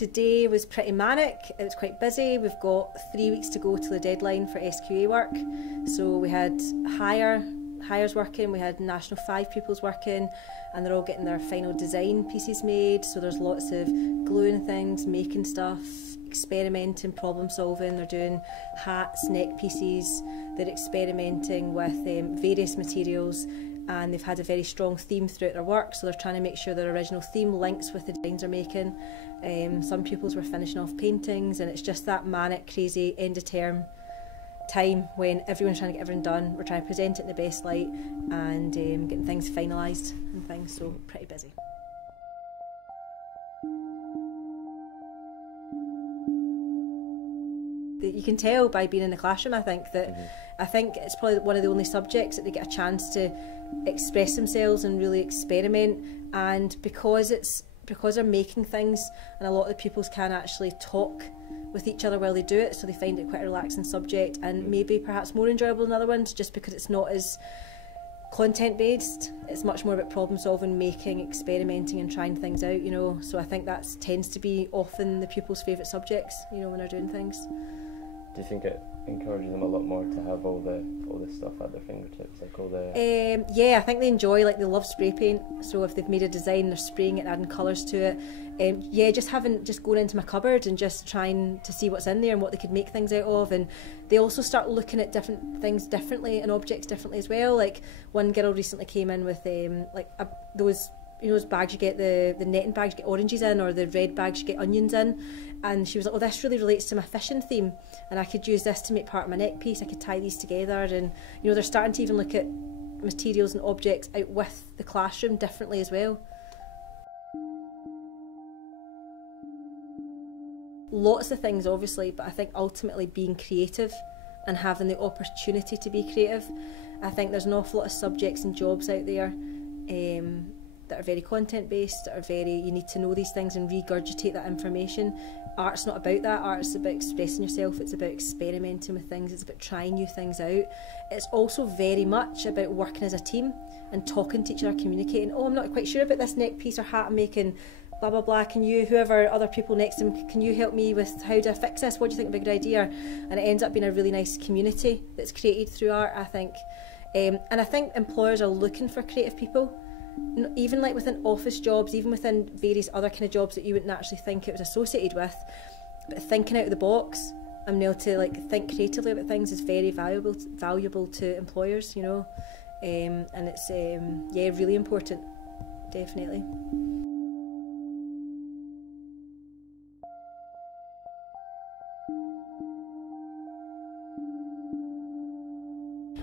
Today was pretty manic, it was quite busy. We've got 3 weeks to go to the deadline for SQA work. So we had hires working, we had National 5 pupils working, and they're all getting their final design pieces made. So there's lots of gluing things, making stuff, experimenting, problem solving. They're doing hats, neck pieces, they're experimenting with various materials, and they've had a very strong theme throughout their work, so they're trying to make sure their original theme links with the designs they're making. Some pupils were finishing off paintings, and it's just that manic, crazy end of term time when everyone's trying to get everything done. We're trying to present it in the best light and getting things finalised and things, so pretty busy. You can tell by being in the classroom, I think, that I think it's probably one of the only subjects that they get a chance to express themselves and really experiment. And because they're making things, and a lot of the pupils can actually talk with each other while they do it, so they find it quite a relaxing subject, and maybe perhaps more enjoyable than other ones, just because it's not as content based. It's much more about problem solving, making, experimenting and trying things out, you know. So I think that tends to be often the pupils' favourite subjects, you know, when they're doing things. Do you think it encourages them a lot more to have all this stuff at their fingertips, like all the? Yeah, I think they enjoy, like they love spray paint. So if they've made a design, they're spraying it, adding colours to it. Yeah, just going into my cupboard and just trying to see what's in there and what they could make things out of. And they also start looking at different things differently and objects differently as well. Like one girl recently came in with those, you know, those bags you get, the netting bags you get oranges in, or the red bags you get onions in, and she was like, oh, this really relates to my fishing theme, and I could use this to make part of my neck piece. I could tie these together. And you know, they're starting to even look at materials and objects out with the classroom differently as well. Lots of things obviously, but I think ultimately being creative and having the opportunity to be creative. I think there's an awful lot of subjects and jobs out there that are very content based, that are very, you need to know these things and regurgitate that information. Art's not about that. Art's about expressing yourself, it's about experimenting with things, it's about trying new things out. It's also very much about working as a team and talking to each other, communicating. Oh, I'm not quite sure about this neck piece or hat I'm making, blah blah blah, can you, whoever, other people next to him, can you help me with how do I fix this, what do you think would be a good idea? And it ends up being a really nice community that's created through art, I think. And I think employers are looking for creative people, even like within office jobs, even within various other kind of jobs that you wouldn't actually think it was associated with, but thinking out of the box and being able to like think creatively about things is very valuable to employers, you know. And it's yeah, really important, definitely.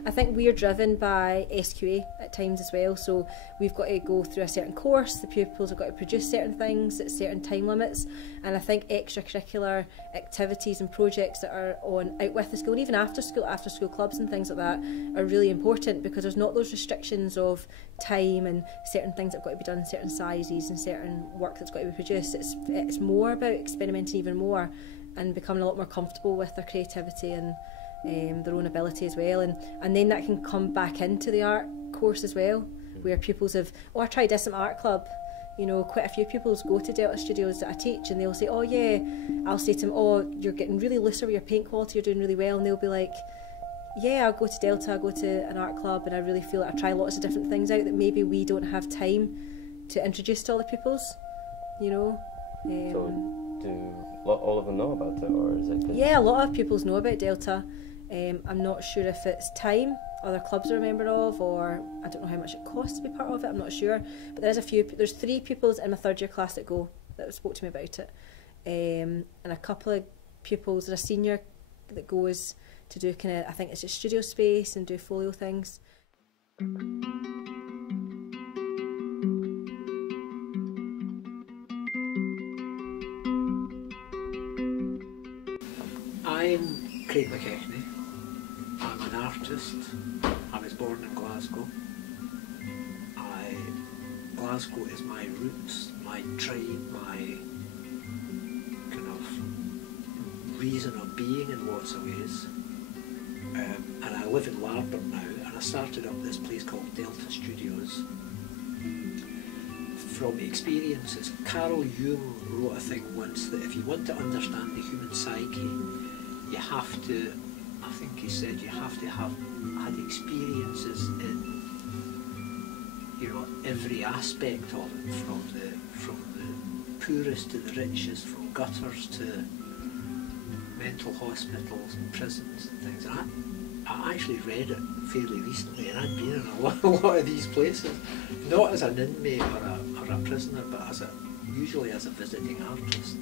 I think we're driven by SQA at times as well, so we've got to go through a certain course, the pupils have got to produce certain things at certain time limits, and I think extracurricular activities and projects that are on out with the school, and even after school clubs and things like that, are really important, because there's not those restrictions of time and certain things that have got to be done in certain sizes and certain work that's got to be produced. It's more about experimenting even more and becoming a lot more comfortable with their creativity and their own ability as well, and then that can come back into the art course as well, where pupils have, oh, I tried this at my art club. You know, quite a few pupils go to Delta Studios that I teach, and they'll say, oh yeah, I'll say to them, oh, you're getting really looser with your paint quality, you're doing really well, and they'll be like, yeah, I'll go to Delta, I'll go to an art club, and I really feel like I try lots of different things out that maybe we don't have time to introduce to all the pupils, you know. So do all of them know about it, or is it? Yeah, a lot of pupils know about Delta. I'm not sure if it's time other clubs are a member of, or I don't know how much it costs to be part of it, I'm not sure, but there's 3 pupils in my 3rd year class that spoke to me about it, and a couple of pupils, there's a senior that goes to do kind of, I think it's just studio space and do folio things. I'm Craig McKechnie. I'm an artist. I was born in Glasgow. Glasgow is my roots, my tribe, my kind of reason of being in lots of ways. And I live in Larburn now, and I started up this place called Delta Studios from experiences. Carl Jung wrote a thing once that if you want to understand the human psyche, you have to, I think he said, you have to have had experiences in, you know, every aspect of it, from the poorest to the richest, from gutters to mental hospitals and prisons and things. And I actually read it fairly recently, and I'd been in a lot of these places, not as an inmate or a prisoner, but usually as a visiting artist.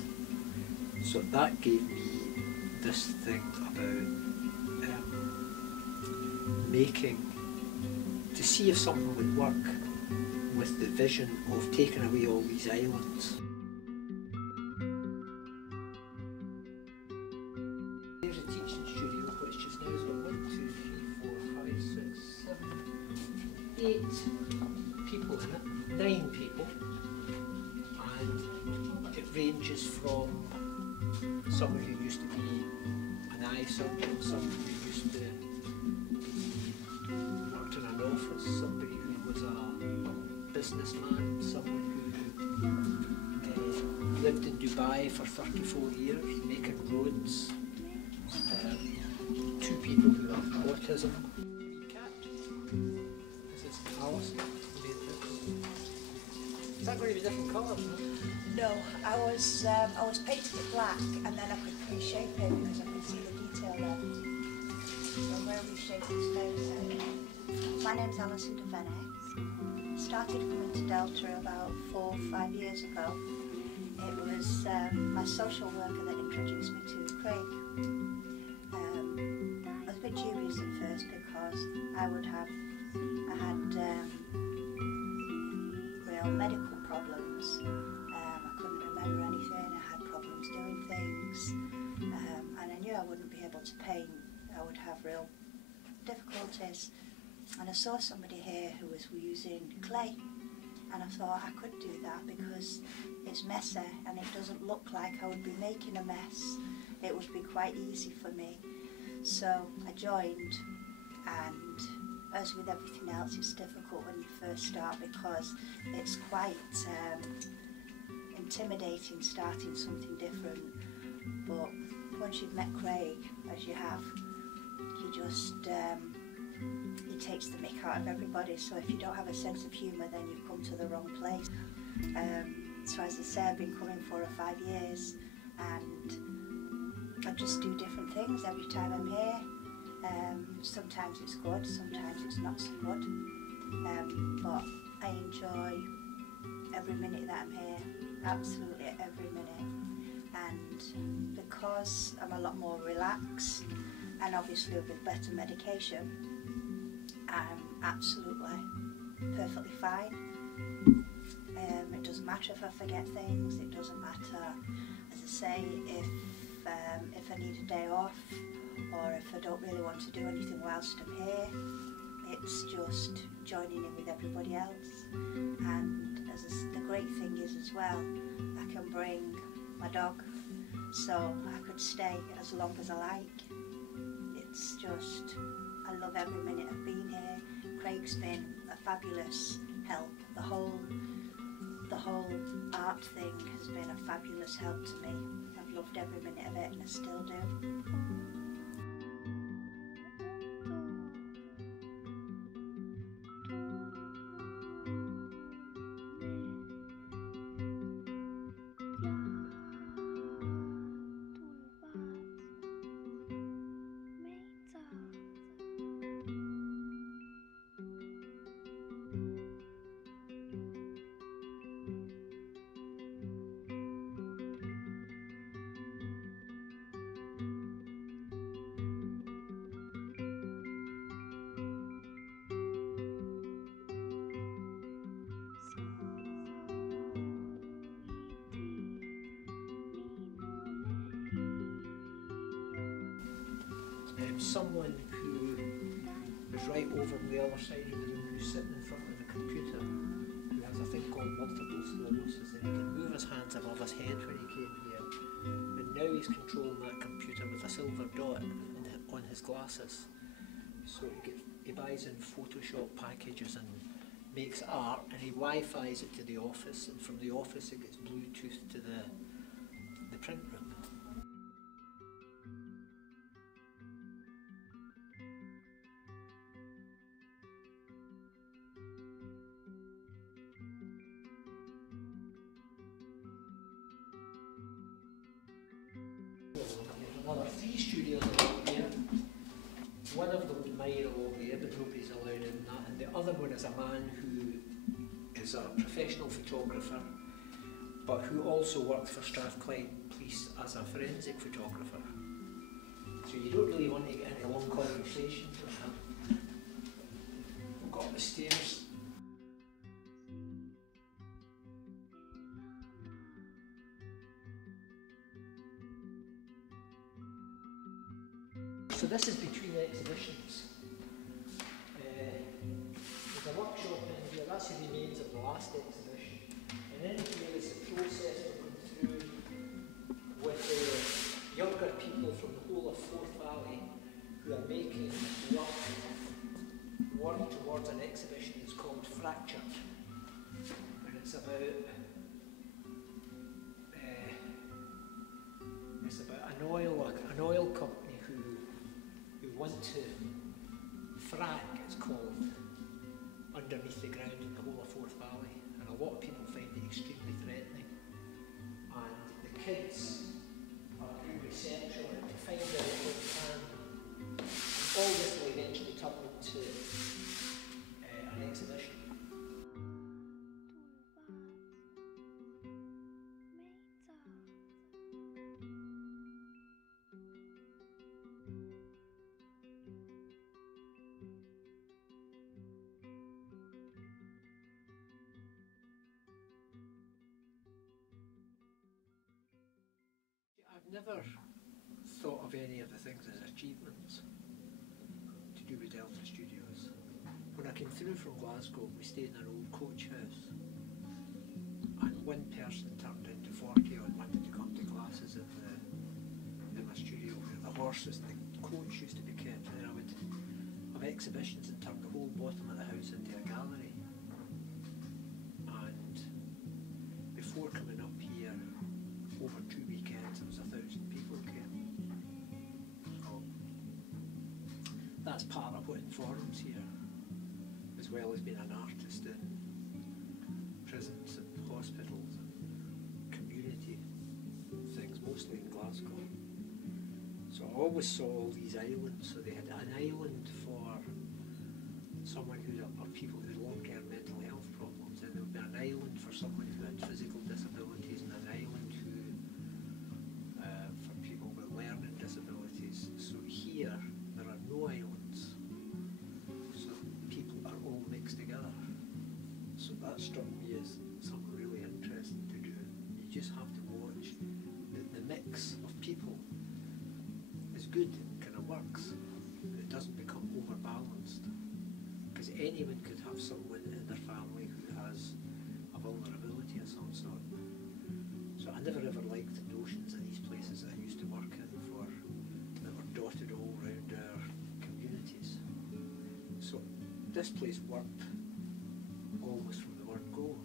So that gave me this thing about making, to see if something would work with the vision of taking away all these islands. There's a teaching studio which just now has got 1, 2, 3, 4, 5, 6, 7, 8 people in it, 9 people, and it ranges from someone who used to be an eye surgeon, someone who used to work in an office, somebody who was a businessman, someone who lived in Dubai for 34 years making roads, 2 people who have autism. This is Alison. Is that going to be different colours? No, I was painting it black, and then I could reshape it because I could see the detail there. So where we shaped his face. My name's Alison de Vennes. Started coming to Delta about 4 or 5 years ago. It was my social worker that introduced me to Craig. I was a bit dubious at first because I had real medical problems. I couldn't remember anything, I had problems doing things, and I knew I wouldn't be able to paint. I would have real difficulties. And I saw somebody here who was using clay, and I thought I could do that because it's messy and it doesn't look like I would be making a mess. It would be quite easy for me. So I joined, and as with everything else, it's difficult when you first start because it's quite intimidating starting something different. But once you've met Craig, as you have, you just he takes the mick out of everybody. So if you don't have a sense of humour, then you've come to the wrong place. So as I say, I've been coming 4 or 5 years, and I just do different things every time I'm here. Sometimes it's good, sometimes it's not so good, but I enjoy every minute that I'm here, absolutely every minute. And because I'm a lot more relaxed, and obviously with better medication, I'm absolutely perfectly fine. It doesn't matter if I forget things, it doesn't matter, as I say, if I need a day off, or if I don't really want to do anything whilst I'm here. It's just joining in with everybody else. And the great thing is as well, I can bring my dog, so I could stay as long as I like. It's just, I love every minute of being here. Craig's been a fabulous help. The whole art thing has been a fabulous help to me. I've loved every minute of it, and I still do. Someone who is right over on the other side of the room, who's sitting in front of the computer, who has a thing called multiple sclerosis, and he can move his hands above his head when he came here, and now he's controlling that computer with a silver dot on his glasses. So he buys in Photoshop packages and makes art, and he Wi-Fi's it to the office, and from the office it gets Bluetooth to the print room. Another 3 studios out there. One of them is mine over there, but nobody's allowed in that. And the other one is a man who is a professional photographer, but who also worked for Strathclyde Police as a forensic photographer. So you don't really want to get into a long conversation with him. We've got up the stairs. So this is between the exhibitions. There's a workshop in here, that's the remains of the last exhibition. And in here is the process we're going through with younger people from the whole of Forth Valley who are making work towards an exhibition that's called Fractured. And it's about an oil company who want to frack, it's called, underneath the ground in the whole of Forth Valley, and a lot of people find it extremely threatening. And the kids are doing research on it to find out what can. All this will eventually turn into an exhibition. I've never thought of any of the things as achievements to do with Delta Studios. When I came through from Glasgow, we stayed in an old coach house, and one person turned into 40 and wanted to come to classes in my studio where the horses and the coach used to be kept, and then I would have exhibitions and turn the whole bottom of the house into a gallery. And before coming up here, over 2 weekends, there was 1,000 people came. So that's part of what informs here, as well as being an artist in prisons and hospitals and community things, mostly in Glasgow. So I always saw all these islands. So they had an island for someone or people who had long-term mental health problems, and there would be an island for someone who had physical disabilities, and an island for people with learning disabilities. So here, there are no islands. So people are all mixed together. So that struck me as something really interesting to do. You just have to watch the mix of people is good and kind of works, but it doesn't become overbalanced. Because anyone could have someone in their family who has a vulnerability of some sort. So I never ever liked the notions of these places that I used to work in that were dotted all around our communities. So this place worked almost from the word go.